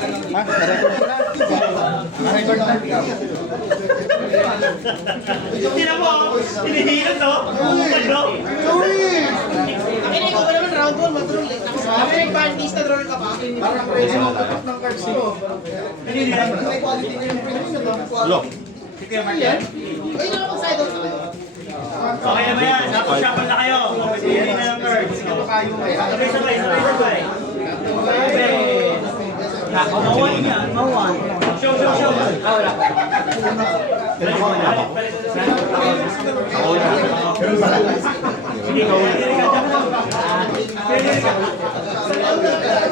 Ha? Record na. Tira mo, hinihilan to. Ano? Ang ikaw ba naman round 1, mag-roll eh. Sabi ng partista, draw ka pa. Parang pwede mo kapag ng cards mo. Hinihilan mo. May quality na yung print nyo. Look. Ay, nakapag-side out na kayo. Okay na ba yan? Napag-shapan na kayo. Pili na ng cards. Sabay. Mauwan yan. Mauwan. Show. Wala.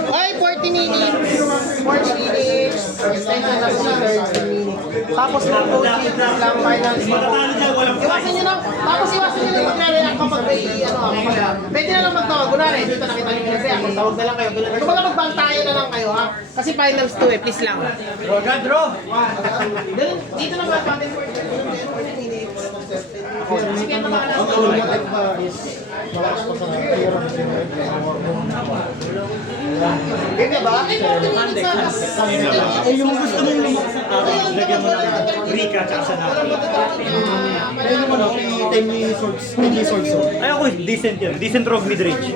Ay, 40 minutes. 40 minutes. Extend na lang sa 30 minutes. Tapos lang coaching lang finals. Matatalo dyan, walang Iwasan nyo na. Tapos iwasan nyo na magre-react kapag may pwede na lang magtawag. Kunwari, dito nakita nyo nag-react. Magtawag na lang kayo. Kung wala magbantayan na lang kayo ha. Kasi finals 2 eh, please lang. Draw. Dito na ba patin 40 minutes. Sige, ang mga Malakas pa sa hero na ganyan ba? Yung gusto mong lagyan mo ng Rika at sa natin. Ayun naman ako, 10 swords. Ay ako, decent yun. Decent rogue mid-range.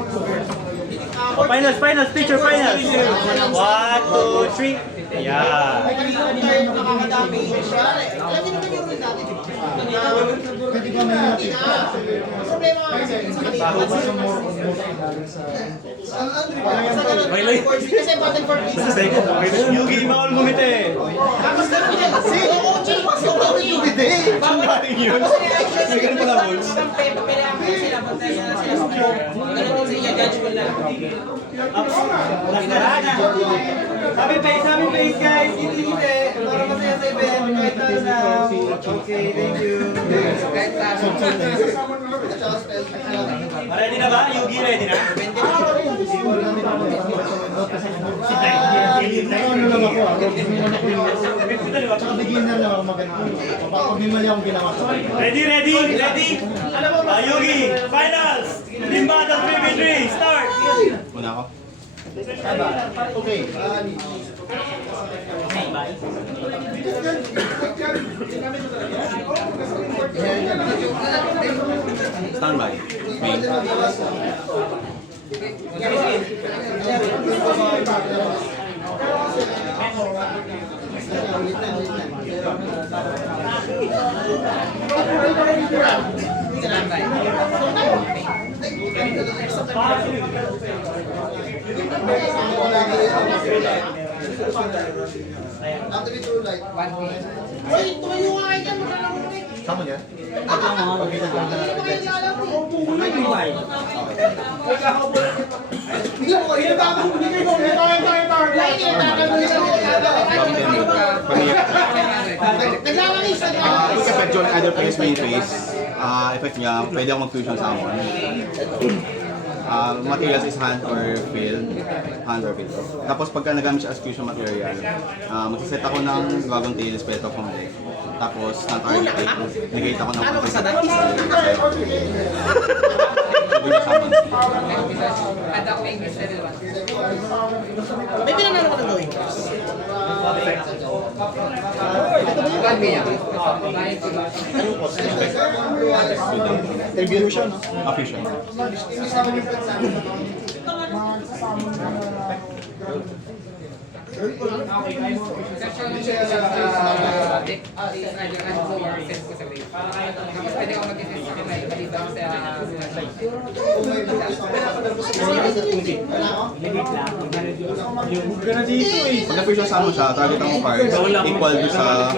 Oh, finals, picture finals. 1, 2, 3. Yeah. nakakadami. Alam niyo naman yung rule natin. Pwede ka may natin. Problema kasi sa kanila. Kasi battle for peace. Yugi, bawal gumite. Tapos ganun din. OG. Ang galing yun. May ganun pala balls. Sabi face guys. Hindi. Para masaya sa event. Kahit na. Okay, thank you. Ready na ba? Yugi, ready na? Ano lang ako ah. Beginner lang ako maganda. Pag may mali akong ginawa sa akin. Ready? Yugi, finals! Team battle 3v3, start! Muna ako. Okay. Standby. Main. Uy, tumayo nga kayo dyan. Sama niya? Effect John either face main face. Effect niya, pwede akong mag-fusion sa amon. Materials is hand or field. Tapos pagka nagamit siya as fusion material, magsiset ako ng Dragon Tail Spell from deck. Tapos, non-target, negate ako ng Ano ka sa May pinanalo ko ng gawin. Evolution. fusion. Pag na-fusion sa amon siya, target ako cards equal to sa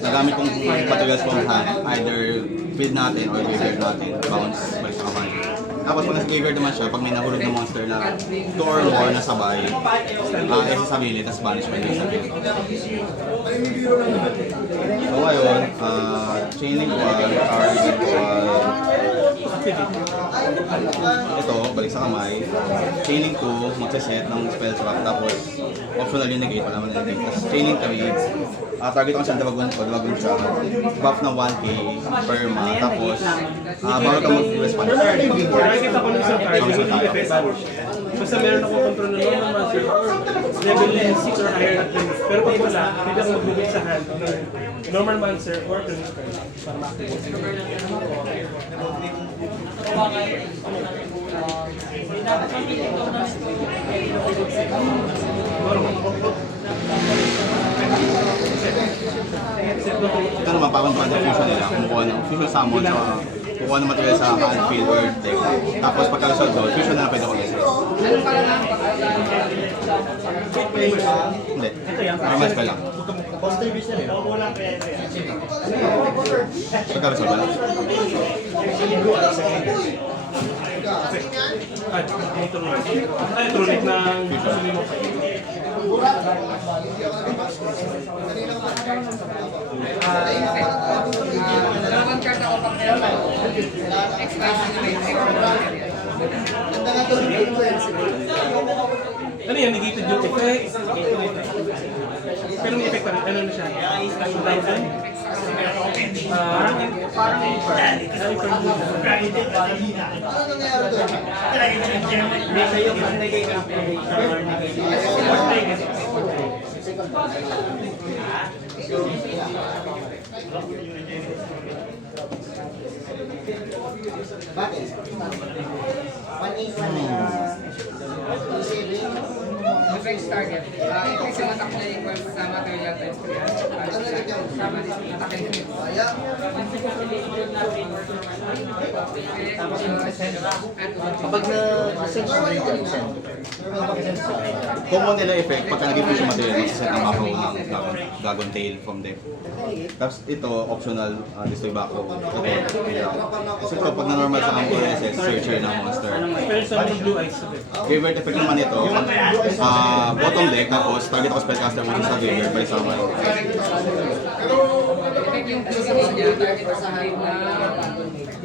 nagamit kong materials from hand, either field natin or graveyard natin, bounce, balik sa kamay. Tapos pag nasa graveyard naman siya, pag may nahulog na monster na 2 or more na sabay, isa sa melee, tapos banish pa yung sa melee. So ngayon, chaining 1, target 1, ito, balik sa kamay, chaining 2, magsaset ng spell trap, tapos optional yung negate, wala man na negate, tapos chaining 3, target ko siya dawagon siya, buff ng 1k perma, tapos bawal ka mag-respond. Nakikita ko ng isang card, yung effect. Basta meron akong control na normal master or level na 6 or higher na clinic. Pero pag wala, pwede ako mag-limit sa hand ng normal monster or clinic card para ma-activate. Ito naman, parang brand fusion nila. Kumukuha ng fusion summon, so kukuha ng material sa hand, field, or deck. Tapos pagka-resolve doon, fusion na pwede ko i-set. Hindi. May spell lang. Pagka-resolve na lang. Ay, tronic ng fusion mo. Dalawang card ako pag meron. Expansion na may Ano yan? Negated yung effect. Pero may effect pa rin. Ano na siya? Effects target. Increase yung attack niya equals sa material times 3. Sama attack and hit. Kapag na-sense mo rin yung sense. Common nila effect, pagka naging fusion material, magsiset ng macro ng Dragon Tail from them. Tapos ito, optional, destroy backrow. Kasi ito, pag na-normal sa ang SS, searcher ng monster. Pero sa mga blue eyes. Graveyard effect naman ito, bottom deck, tapos target ako spellcaster mo sa graveyard by summon. Effect yung position niya, target sa hand na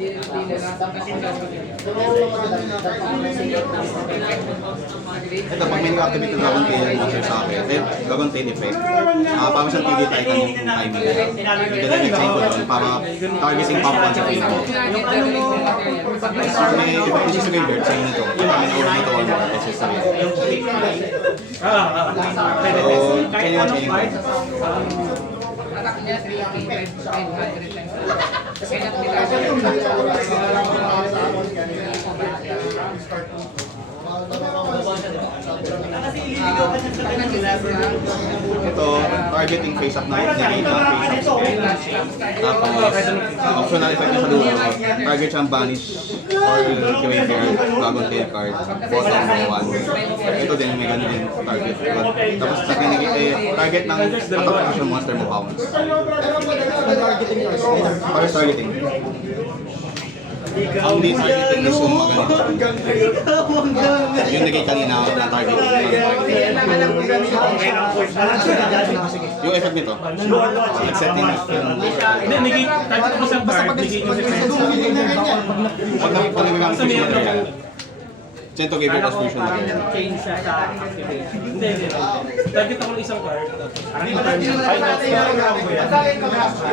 di nila. Ito, pag may nag-activate ng Dragon Tail monster sa akin, Dragon Tail effect, parang siyang TD Titan yung timing. Nag-chain ko doon para targeting pop 1 sa field ko. May effect siya sa graveyard, sa inyo ito. Yung kami na-order nito 1 more SS sa graveyard. So, chain yung chain ko. Attack niya 3K 500 times. Kasi nakita Ito, targeting face-up na nakita face-up. Tapos, optional effect niya sa dulo. Target siyang banish or graveyard, Dragon Tail card, bottom ng 1. Ito din, may ganun din target. Tapos, sa target ng attack monster mo bounce. Para targeting. Ang di targeting is yung maganito. Yung naging kanina na targeting. Yung effect nito, nag-setting Hindi, negate. Target ko sa card, negate yung effect. pag nagagamit Sa fusion meron material, Cento gave it as fusion material. Change sa activation. Hindi. Target ako ng isang card.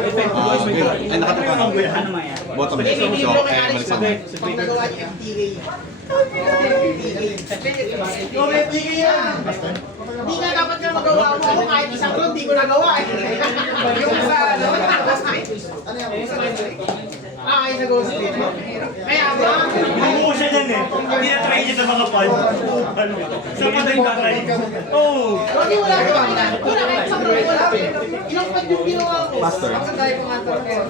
Effect ko is may card. Ay, nakatuka na. Bottom deck. So, kaya balik sa mga. Pag nagawa niya MTA. Hindi nga dapat ka magawa mo ako kahit isang round, hindi ko nagawa eh. Yung sa ano, ay nagawa sa dito. Kaya ba? Bumuo siya dyan eh. Hindi na-try niya sa mga pod. Sa pod yung tatry. Oo. Hindi wala gawa na. Wala kahit isang round wala. Ilang pad yung ginawa ko. Master. Kasi tayo kung ato kayo.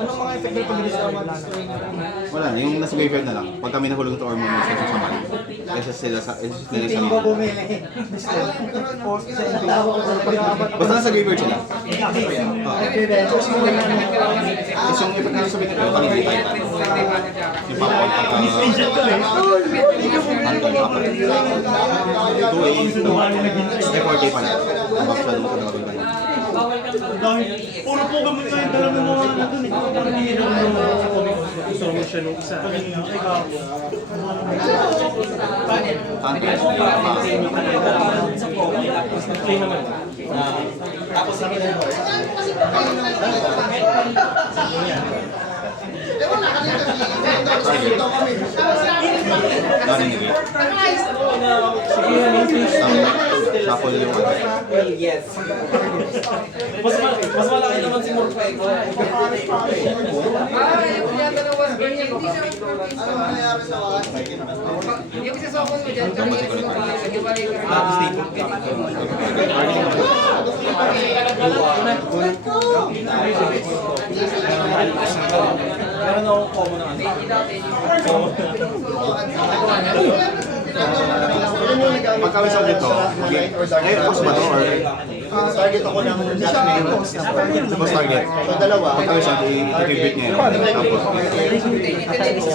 Anong mga effect na pabilis na Wala na, yung nasa graveyard na lang. Pag kami nahulog ito or monster sa saman. Kaysa sila sa sarili. Basta nasa graveyard sila. Tapos yung effect na sabihin nito, kami di tayo. Yung papa, effort day pa na. Ang baksa mo sa gagawin pa na. Puro po gamot na yung dala mo mga ano dun eh. Gusto mo siya nung isa. Antes, Play naman. Tapos hindi na Narinig eh. Shuffle yung ano. yes. Mas malaki naman si Murphy. Yung yata na was ganyan, hindi siya yung isa sa mo dyan, kami yung nag-iwalay ka. Meron akong common na ano. Pagkawis ako dito, ngayon boss ba to or? Target ako ng Boss target. So, dalawa. Pagkawis ako, i-tribute niya yun. Tapos,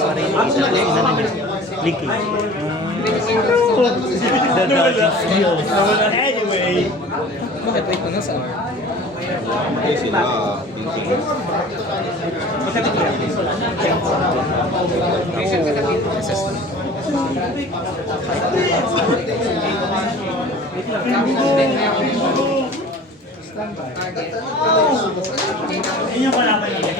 Linking. Anyway. Wait mo na sa okay sila, pinting. patient ka na pinto. Yun yung kalaban niya.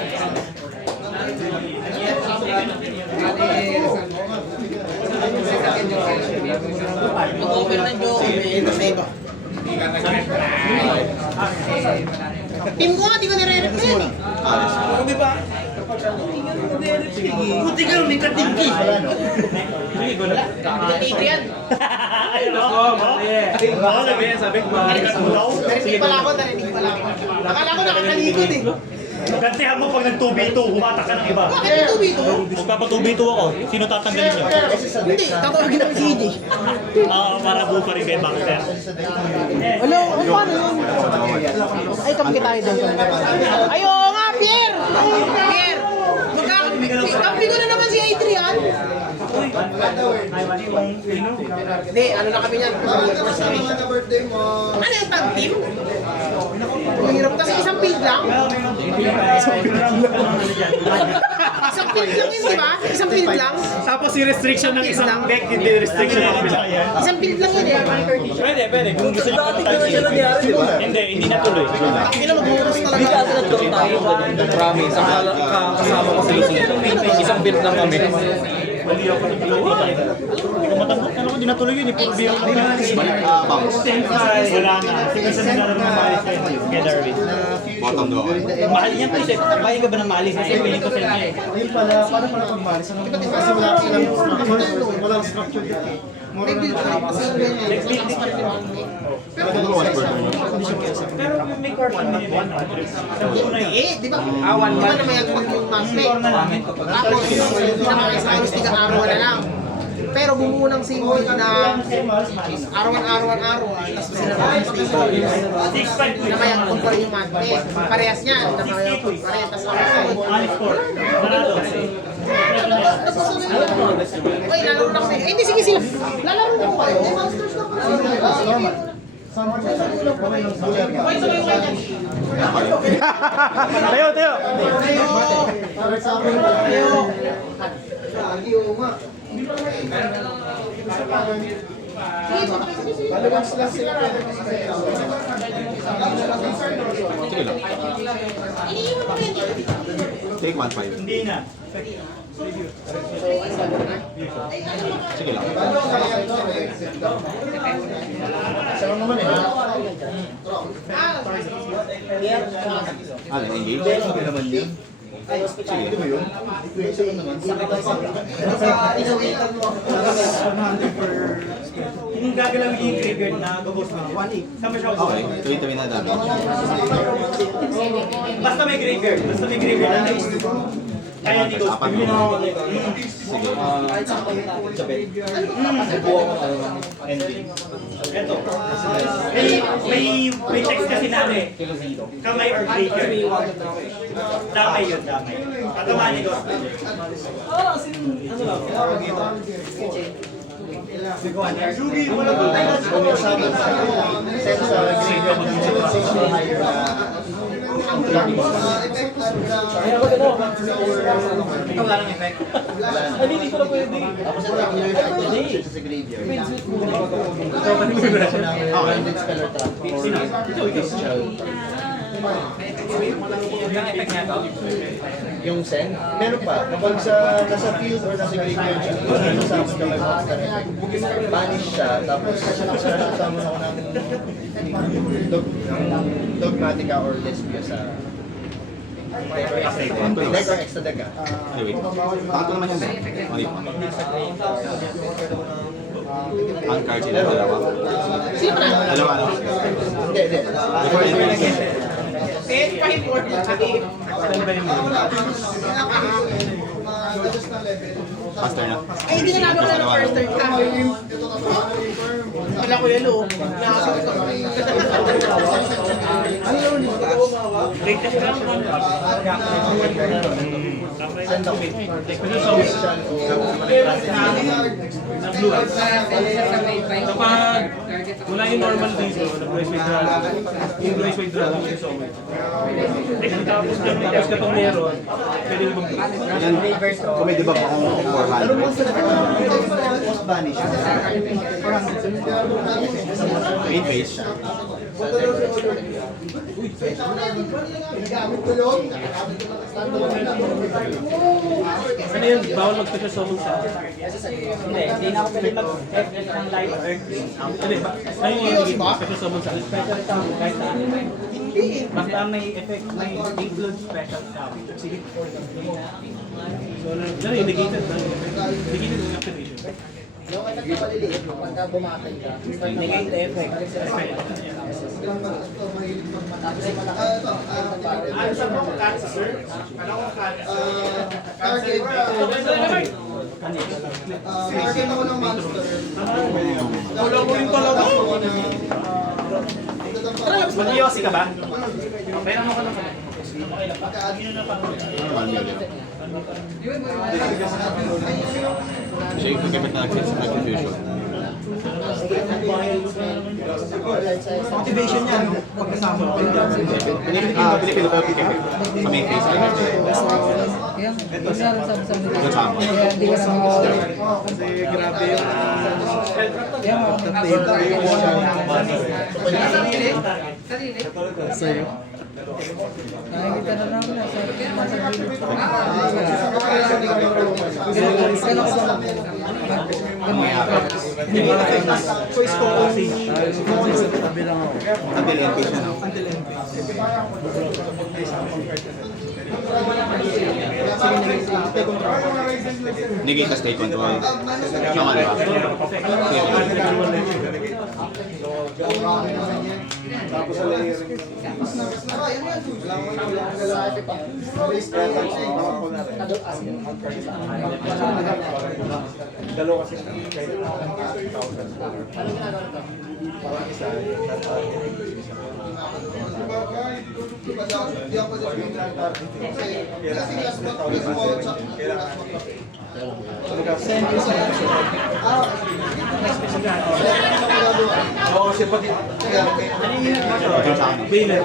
Mag-over ng joke. Sa iba. Team ko nga, di ko nire-represent eh. Buti ka may katingki. Dito yan. Sabi ko, Narinig pala ako. Akala ko nakakalikod eh. gantihan mo pag nag-2v2, humatak ka ng iba. Bakit ito dito? Magpapa-2v2 ako, sino tatanggalin niyo? Hindi, tatawagin namin si EJ. Para buo pa rin kay Baxter. Ano, paano yun? Ay, kampi tayo dyan. Ayo nga, Pierre! Pierre! Kampi ko na naman si Adrian. Hindi, ano na kami yan? Ano yung tag team? Ang hirap kasi isang field lang. Isang field lang yun, di ba? Isang field lang. Tapos yung restriction ng isang deck, hindi restriction ng kabila. Isang field lang yun eh. Pwede. Kung gusto niyo pag hindi natuloy. Hindi na mag-uus talaga. Promise. Kasama ko sa isang build lang kami. Hindi ko matangkot na ako, hindi natuloy yun. Puro biro lang. Bounce. Wala na. Sige sa nila rin maalis kayo. Kaya Darwin. Bottom doon. Mahal niyan po siya. Bayad ka ba ng maalis? Kasi piling ko sila niya. Ayun pala, paano pala pag-maris? Ano ba? Kasi wala silang structure. Walang structure dito eh. More on Ano one per turn? Pero may court na yun. Eh, di ba? Awan ba na may agpag yung magnet? Tapos, pinaka-ayos ka arawan na lang. Pero bumuo ng symbol na arawan, tapos sinarawan yung station. Na may agpag pa rin yung magnet. Parehas niyan, na may agpag pa rin. Tapos ako, Uy, lalaro na kami. Eh, hindi, sige sila. Lalaro na ko kayo. Tayo. Sige lang. Take 1-5. Hindi na. Sige lang. Sarang naman eh. Ano, engage? Sabi naman yun. Sige. Di ba yun? Equation naman. Yung gagalawin yung trigger na gagawin mo. Sama siya Okay, tuloy-tuloy na damage. Basta may graveyard na nice. Kaya ni Ghost. Apat mo. Sige. Eto. May text kasi namin. Kamay or breaker. Damay yun. Patamaan ni Ghost. Sugi, wala pa tayo sa set sa grade higher na Ito wala nang effect. Ay, hindi ko na pwede. Tapos ito lang yung effect ko sa graveyard. Branded speller trap. Yung effect niya to? Yung send, meron pa. Kapag nasa field or nasa graveyard siya, kasama ka may monster effect. Banish siya, tapos kasama ako ng Dogmatica or Lesbia sa deck or extra deck ah. Anyway, pangatlo naman yan. Mali pa. Ang card sila, dalawa. Sino pa na? Dalawa, no? Hindi. Before entry. Eh, pa-import mo kami. Faster na. Eh, hindi na namin wala ng first turn ka. Wala ko yelo. Send ako. Kapag wala yung normal dito, nag-raise with drag, yung raise with drag, yung so tapos kapag meron, pwede mo Yan, kung may debug akong Ano 400. monster effect? Post banish. Main phase. ano yun, bawal mag-special summon sa Hindi na ako pwede mag-effect ng live earth. hindi ba? Ayun yung special summon sa Special sound kahit saan. Basta may effect, may include special sound. Sige. so, ano yung negated na negated yung activation. Negate the effect. Target ako ng monster. Wala ko yung talaga. Mag-iossi ka ba? Normal yun. Siya yung pagkabit na nag-confusion. Motivation niya, no? Pagkasama. Pinipili ko sa main phase. Doon sa amin. Kasi grabe yung... Sa'yo. Choice ko kung Until end phase na, no? Negate the state control. Tama na ba? Ito sa akin. Baylor.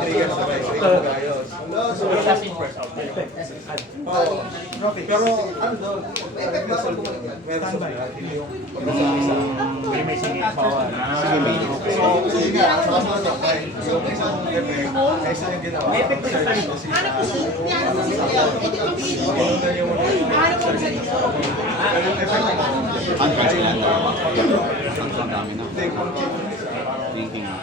pero ano doon? Sige nga, sama na. Kaysa yung ginawa. Ano po si yan? Ano si yan? Eh, di ko pili. Ano po sa dito? Uncard sila. Ang dami na. Thinking na.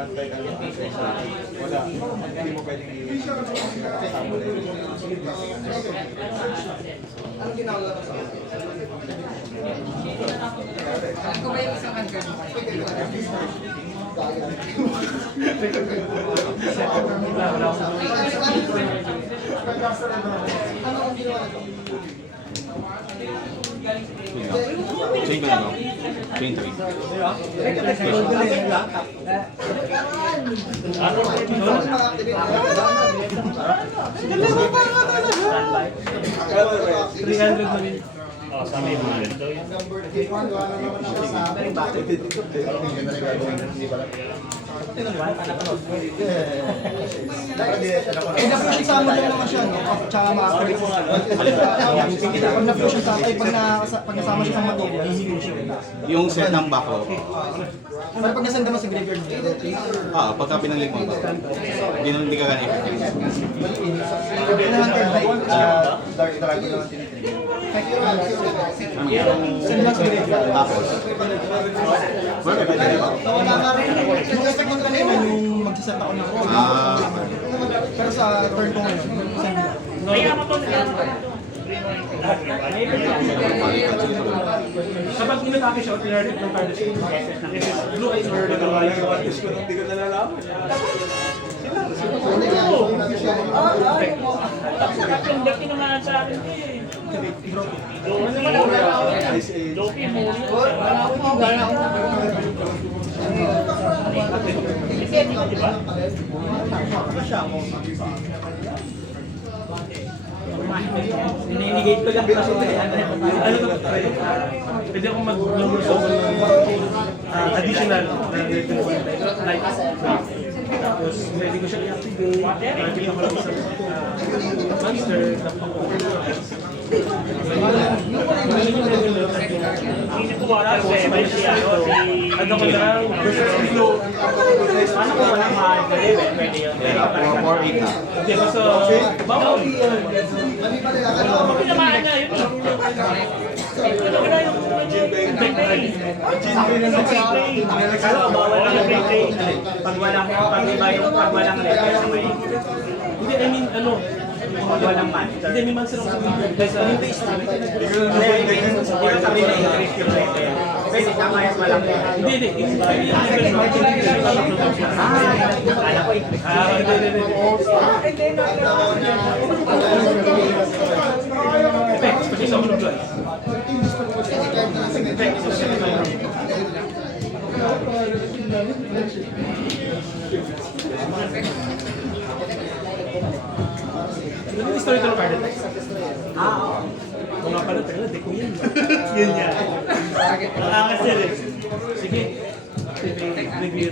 Wala. Hindi mo pwedeng Anong ginagawa sa akin? Alam ko ba yung isang handgun? Chain ko na no? Chain 3. $300 na rin. Kasama yung mga ganito. Na-fusion sa amin lang naman siya, no? Tsaka makakalit mo nga. Pag na-fusion sa amin, pag nasama siya sa mato, hihigo siya. Yung set ng bako, Pero pag nasend naman sa graveyard mo, pagka pinanglig mo ba, hindi ka ganit. Hunter Knight, Dark Dragon naman tinitrigger. send lang sa graveyard. Tapos, pwede ba? Yung expect mo kanina yung magsaset ako ng code. Pero sa turn ko ngayon, send lang. Kapag inatake siya, tinarget ng card siya. Blue eyes or nagawali ko. Hindi ko nalalaman. Ininigate ko lang kasi Ano to? Pwede akong mag-summon ng additional light. Tapos pwede ko siya i-activate. Target ako lang sa monster. Ano ko lang? Paano kung walang mahal ka rin? Pwede yun. 4-8 na. Hindi, basta bawal. Pag walang letter sa may Hindi, I mean, ano? pag walang man. Hindi, may man silang sabihin. Guys, Hindi ko sabihin na increase yung letter. Kasi tama yung walang letter. Hindi, hindi. Yung level mo, hindi siya tatakot siya. Alam ko increase. Hindi. Effects, kasi sa mga guys. Ano yung story ng card? Mga pala talaga, di ko yun. Yun yan. Angas yan eh. Sige. Review.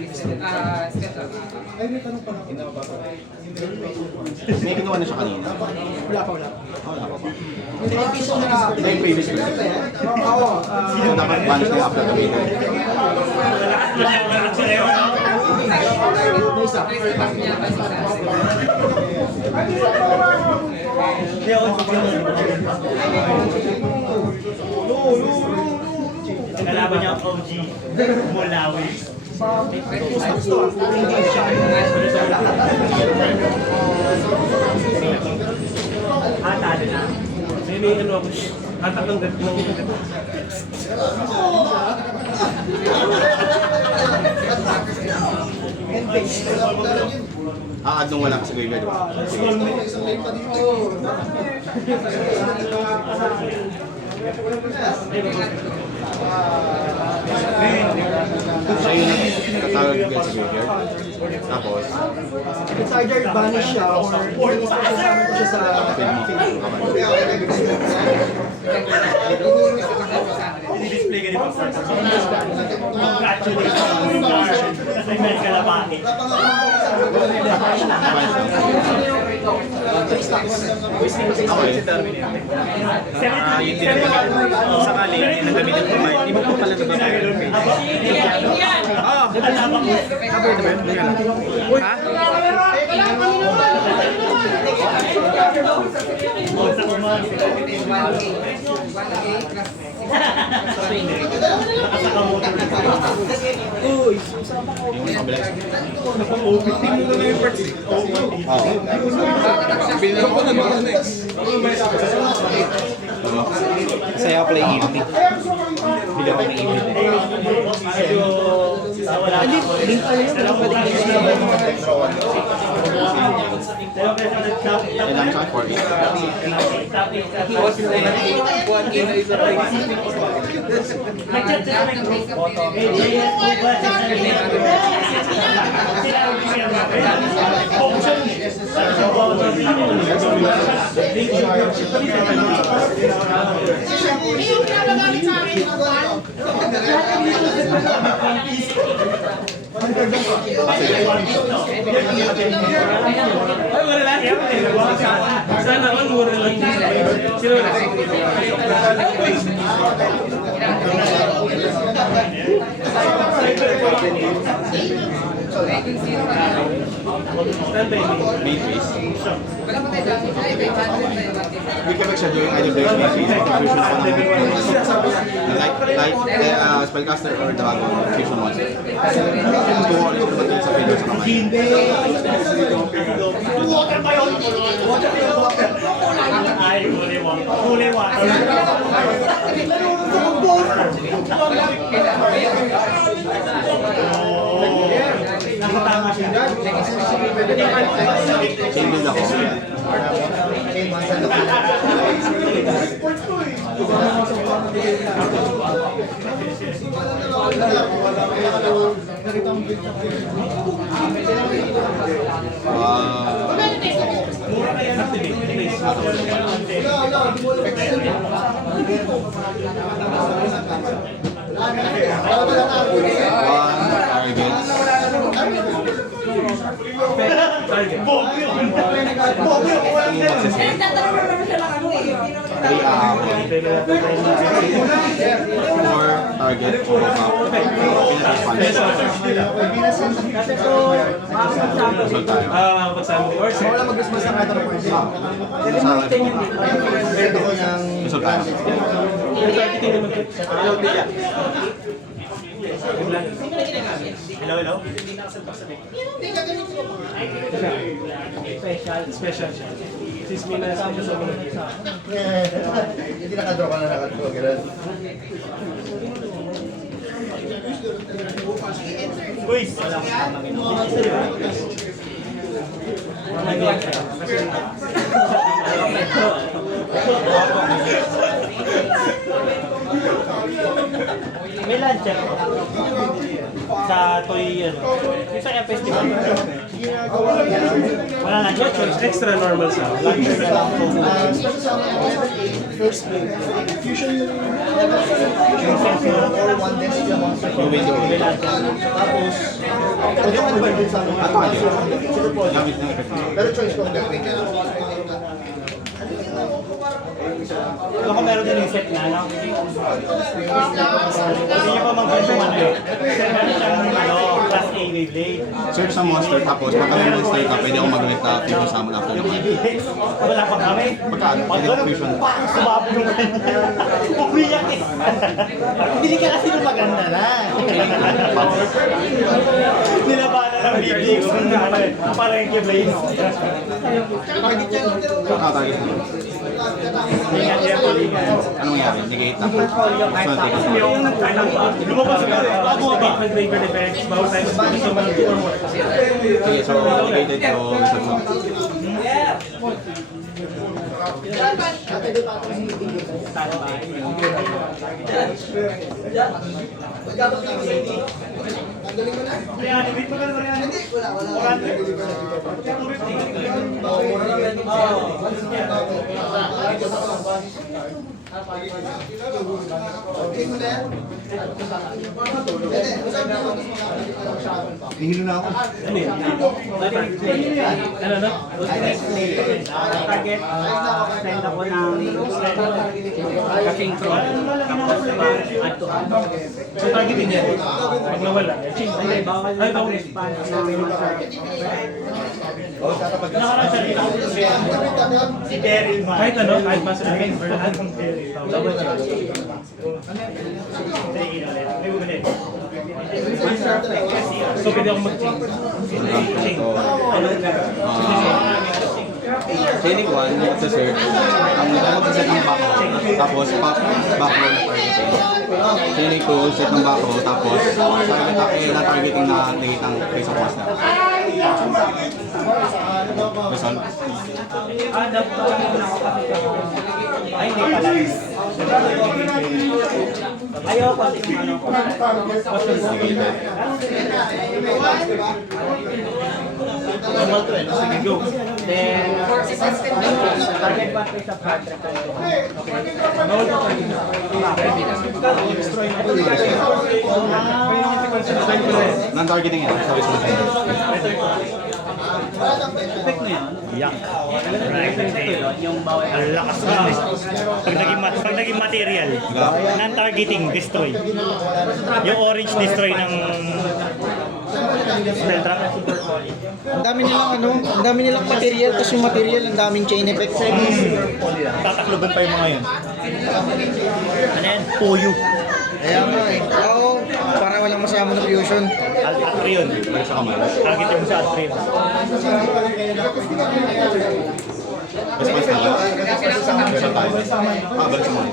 May ginawa na siya kanina. Wala pa. Wala pa ba? Hindi yung piso na Ito yung previous version. Oo. Yung dapat banish na after the video. May isa. Kalaban niya ang OG. Mulawi. Talo na. May ano ako, atak ng death ng Add nung wala ka sa graveyard, di ba? Siya yung nagtatawag yan sa graveyard. Tapos, It's either banish siya or isasama ko siya sa pin mo. I-display ka ni Pastor. Congratulations! Kasi may kalapati. Sakali, nagamitin ko ba? Iba po pala naman. Kasi ako play evening. Bili ako ng evening. link tayo yun. Kailangan siya 4-8. Thank you. Ay, wala lang. Sana all mura lang. Sino na? Stand by me. Main face. Wala pa tayo lang. Ay, 500 tayo. We can make siya during either there's main face or fusion pa naman. Like spellcaster or dragon fusion monster. Kung ano siya naman din sa figure sa kamay. Ay, huli water. Huli water. Nakatama siya. Same build ako. Target. Or target or so tayo. Pagsama ko. Or Wala mag-response sa kahit ano po. So tayo. Hello, hello. special siya. Since may nasa sa mga Hindi nakadraw ka na nakadraw. Ganun. Uy! Wala akong tamang May lunch yan. Sa toy, ano. Yung sa festival. Wala lunch. extra normal sa Special sa level 8, first play. Fusion or one density monster. Tapos, ito yung iba din sa mga. Super po. Gamit ng effect. Pero choice ko ang gagawin. Ako meron din yung set na, no? Hindi nyo pa mag-benchmark eh. Meron siyang, class A Beyblade. Search sa monster tapos pag kami monster ka, pwede ako mag-ulit na fusion summon after the game. Wala pa kami. Pagkaan, pwede ako fusion. Sumabog yung umiyak eh. Hindi ka kasi nung maganda na. Nilabanan ng Beyblade ko. Parang yung Keyblade. Target mo. Ano mangyari? Negate na. So, take it. lumabas ka rin. Statement waiver defense. Bawal tayo sa gusto mo ng 2 or more. Sige, so negated ko. Nihilo na ako. Ano yun? Ano na? Target, send ako ng Kaking throw. add to add. So targetin yan. Pag nawala, change. Ay, bawal Ay, na bawal. response ng si Daryl man. Kahit ano, kahit mas defense or lahat ng Double check. May bumili. So pwede ako mag-change. Change. Training 1, magsa-search. Ang magsa-set ng backrow. Tapos, backrow na targeting. Training 2, set ng backrow. Tapos, na-targeting na negate ang face of monster. Result. Dapat lang ako kasi. Ay, hindi pala. Ayaw ko yung ano. Normal to eh, no? Sige, go. Then, target battery sa hard drive. Non-targeting yan. Sorry, sorry. Effect na yan. Yak. Yung bawal. Ang lakas na. Pag naging material, non-targeting, destroy. Yung orange destroy ng spell trap. Ang dami nilang ano, ang dami nilang material, tapos yung material, ang daming chain effect. Tatakloban pa yung mga yun. Ano yan? Puyo. Kaya nga eh. Oo, para walang masama na fusion. Atrion. Sa kamay. Target mo sa Atrion. Response na ba? Response tayo. Balik sa mga.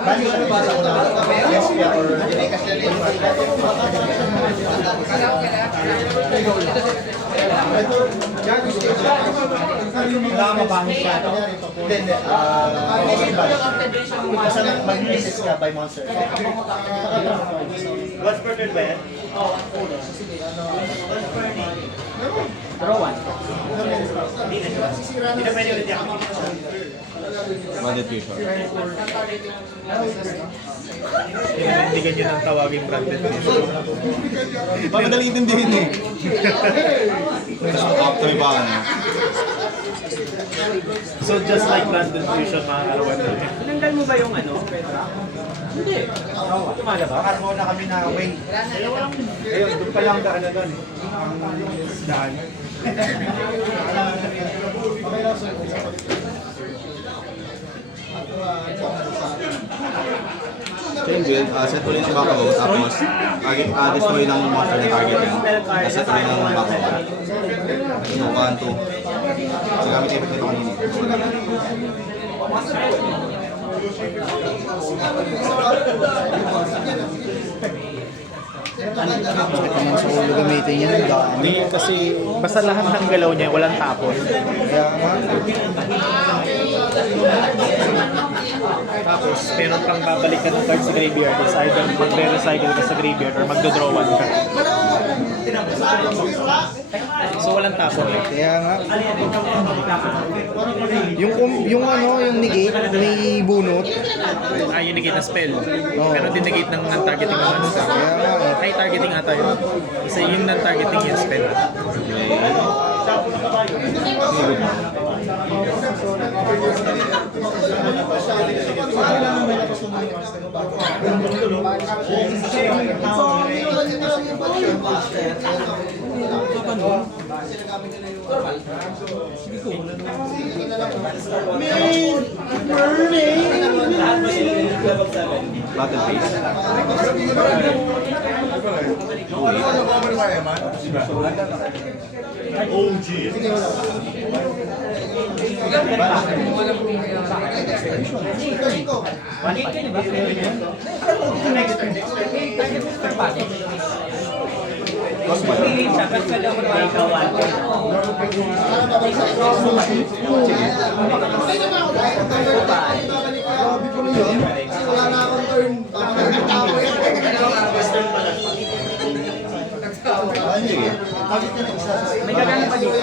Bali siya ba sa una? Yes, yeah, or... Wala ka ba siya? Hindi, hindi. Basta mag-resist ka by monster. What's per turn ba yan? Draw one. Hindi na pwede ulit yan. Banded fusion. Hindi nyo nang tawagin branded nito. Madali intindihin eh. After ba ano? So just like branded fusion mga karawan natin. Tinanggal mo ba yung ano, Petra? Hindi. Tumala ba? Karmo na kami na wing. Ayun, doon pa lang daan na doon. Ang daan. Change it, set ulit yung backup tapos destroy ng monster na target yun. Set ulit ng backup. Inukaan to. Kasi gamit yung effect nito kanina. Naman sa ulo gamitin niya, ang dami. Hindi kasi basta lahat ng galaw niya walang tapon. Kaya nga. Tapos meron pang babalik ka ng card sa graveyard. It's either mag-recycle ka sa graveyard or magdodraw one ka. So walang tapon eh. Kaya nga. Yung ano, yung negate, may bunot. Yung negate na spell. Pero din negate ng non-targeting na monster. Kaya nga eh. Ay, targeting ata yun. Isa yung non-targeting yung spell. Battle phase. May gagana pa dito.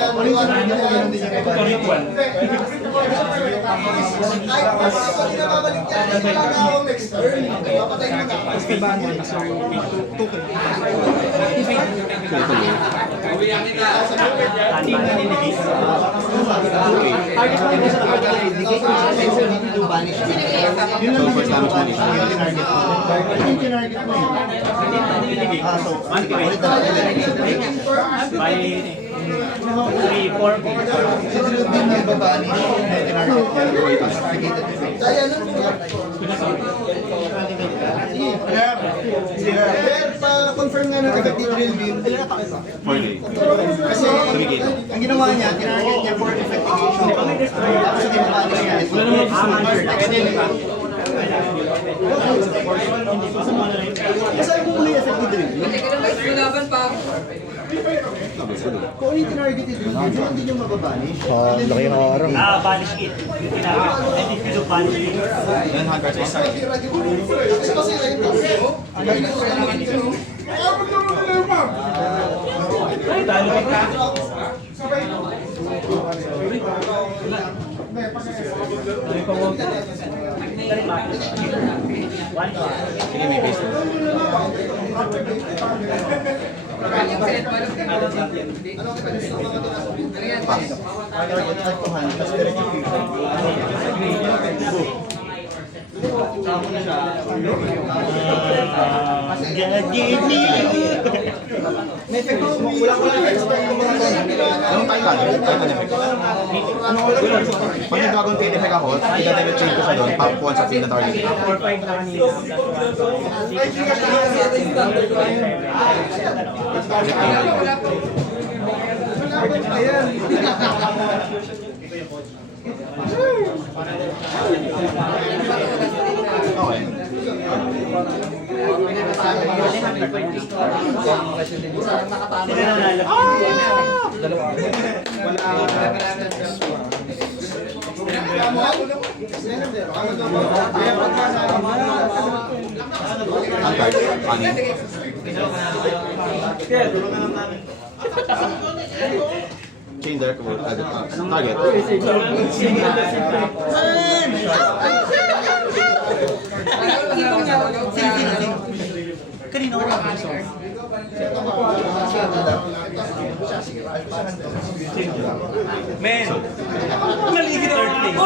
So first damage mo isa. Bali, 3, 4, Pa-confirm nga natin kay drill beam, ilan na pakita? 4K. Kasi 3K. ang ginawa niya, tinarget niya for effectigation. Tapos hindi mo paano niya. Kasi mo muna yung effect ni drill. Hindi ka naman laban pa ako. Kung ano yung tinargeted rin, hindi nyo mababanish. Laki ng araw. Banish it. Yung tinawag. And if you do banish it, Then hanggang sa Ay, talo ka. Sige, may base. Yung set mo, hindi. Ano yan? Target type 200, tapos direct fusion. May effect ko, kulang-kulang effects pa yung mga Anong Titan effect. Pag nag-dragon tail effect ako, i-level change ko siya doon, top 1 sa field na target. 4-5 na kanina. Wala po. Okay. Sila nanalo. Ang card, anin. Chain Dark or target. Kanino ka na gusto? Men! Maligid third place.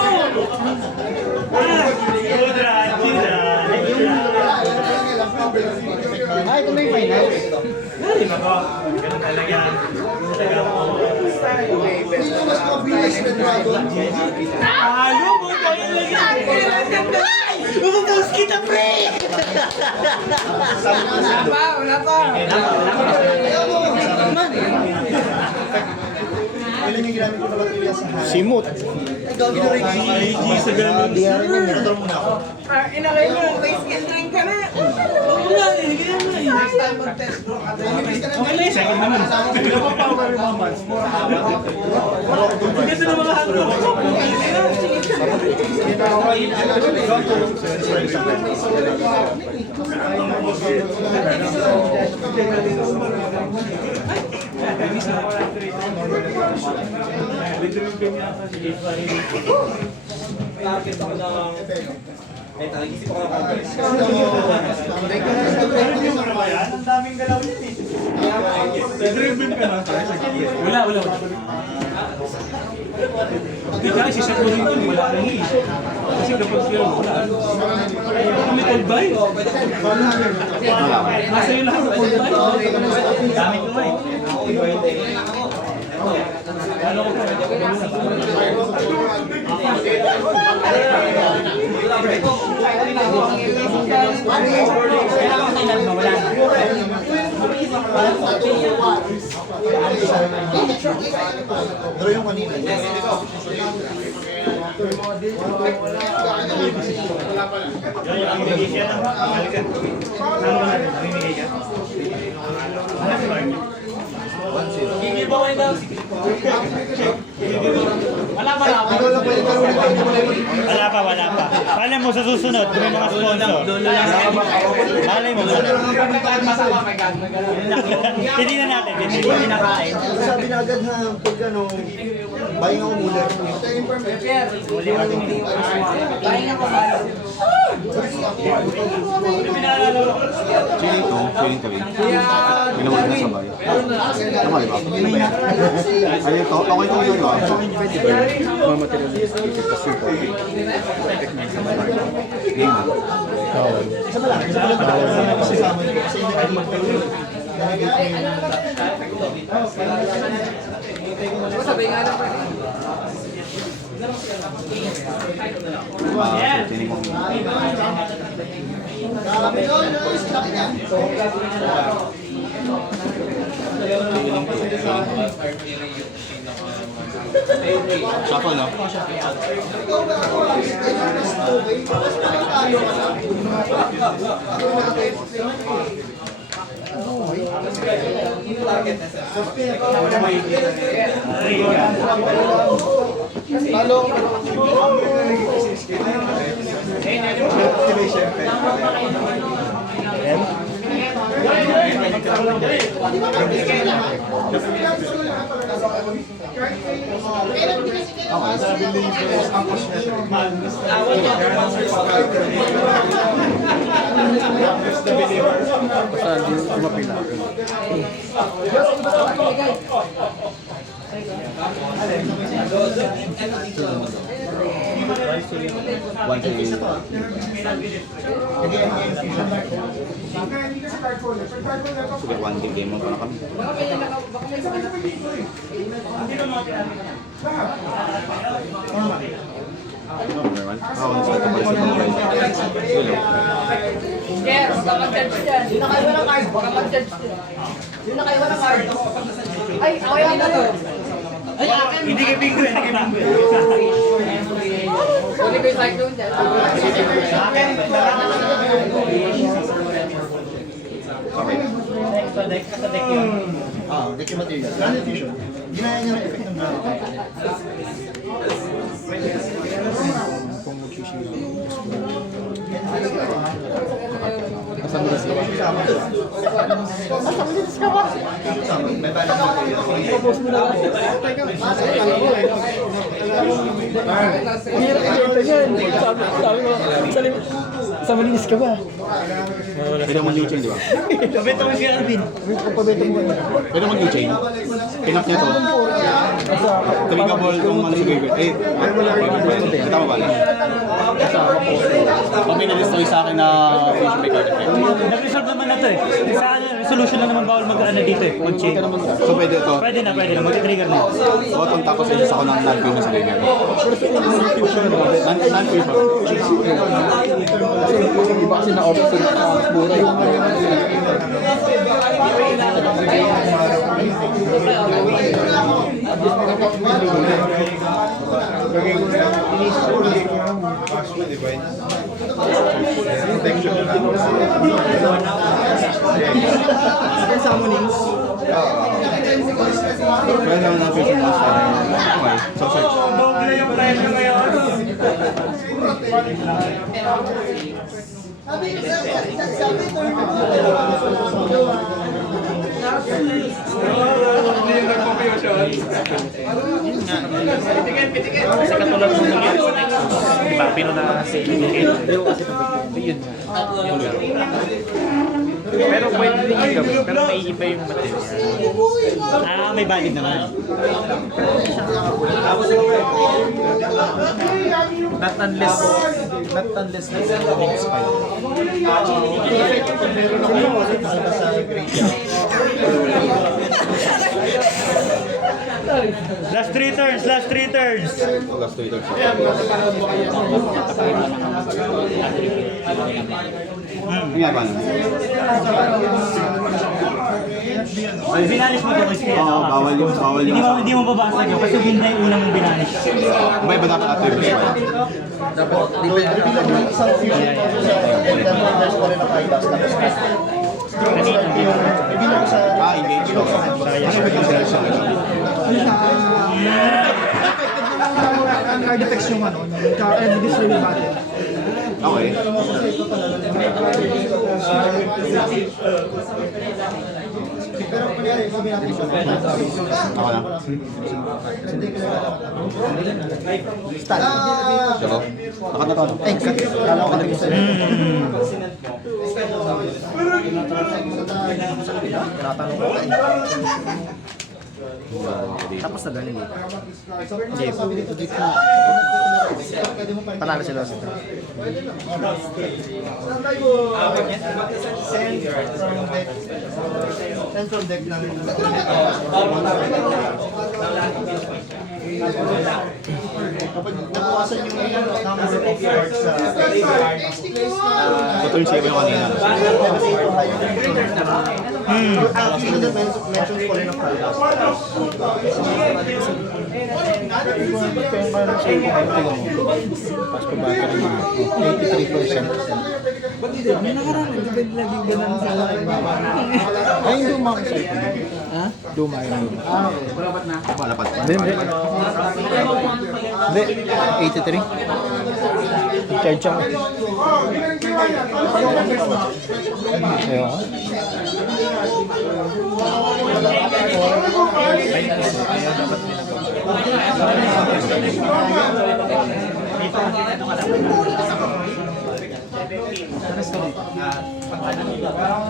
Kudra, Kudra. Ito na yung final. Ay, nako. Ganun talaga. Ayaw mo tayo lagi. Umubos kita, pre! Wala pa. Ilan yung ginamit ko na baterya sa hand? Simut. Ikaw ginawa yung sa ganun. Ito muna ako. Inakay mo, may skin drink ka na. Oo nga eh, ganyan nga eh. Next time mag-test bro. Okay na yun, second naman. Power moments. Ang ganda ng mga hanggang ko. Ang daming galaw yun eh. Wala. Hindi ka, isisat mo rin yun. Wala na eh. Kasi kapag yun, wala. Kami cold buy. Nasa yun lahat ng cold buy. Gamit ko eh. Ano ko pa? Pero yung kanina. Namimigay siya ng halikan. Ano ba natin? Namimigay ka? Wala pa. Malay mo sa susunod, kung may mga sponsor. Malay mo. Titignan natin. Sabi na agad ha, pag ano, buying ako muna. Chaining 2, ginawa ko na sabay. Tama, di ba? Ayun to, okay to yun, ba? Game na. Sabay nga lang pa. Chaining ko. Shuffle, no? Sige, one team game mo pa na kami. Number one. Nasa ito pala si Mobile. Yes, kapag-charge dyan. Yun na kayo ng card. Kapag-charge dyan. Yun na kayo ng card. Ay, ako yan na to. Ay, akin. Hindi kay Bingo, hindi kay Bingo. Huli ko yung cyclone dyan. Sa deck yun. Deck yung material. Planet Fusion. Ginaya niya ng effect ng ground. May balance material. Sa malinis ka ba? Pwede mo mag-chain, di ba? Kabenta mo si Alvin. Pwede mag-chain. Pinap niya to. Trigable kung ano si Gilbert. Kita mo ba? Pag may na-destroy sa akin na fish may card effect. Nag-resolve naman na to eh. Sa resolution na naman bawal mag-ano dito eh. Mag-chain. So pwede ito. Pwede na. Mag-trigger na. Bottom tapos isa ko ng non-fusion sa Gilbert. Non-fusion. Iba kasi na-option sa mura yung summonings. Pwede naman non-fusion monster. Okay. So search. Doble yung presyo ngayon. Kasi katulad nung nangyari sa Nexus, di ba, pinuna si Pero kasi yun nga, yung laro. Pero pwede din yung gawin, pero may iba yung material. May valid naman. Not unless na expire. Last 3 turns. Last 2 turns. Nga ba? Ay, binalis mo ito kasi. Oo, bawal yung Hindi mo babasag yun kasi hindi na yung unang mong binalis. May ba dapat ato yung Bilang ng isang fusion sa there's pa rin ang bypass. Kanina. Bilang sa engage ko. Ano ba yung selection? Ang card effects yung ano, and this really matter. Okay. pero kunyari, sabi natin siya. Ako na. Start. Diyo. Nakat na to. Thanks. Kala ko nag-isa. Tinatanong ko eh. Tapos na galing dito. Jeep. Panalo sila sa ito. Central deck ng kapag nabukasan yung number of cards sa So, turn 7 yung kanina. fusion that mentions pa rin ng cards. Pas pa ba? 83%. Ay, yung luma ko sa'yo. Ha? Luma yun. Palapat pa. Hindi. Hindi. 83. Charge ako. Ayun.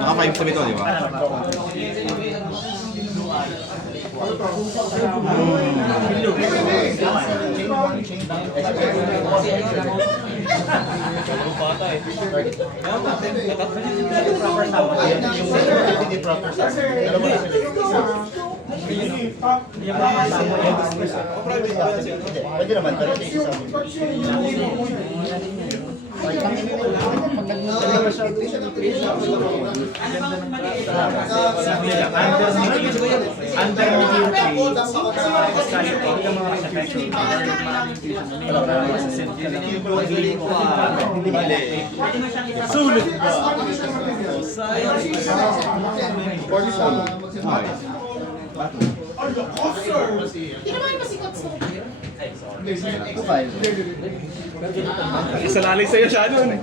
Naka 5 sa ito, di ba? Pwede naman, pero sa isa. Isa lalay sa'yo siya nun.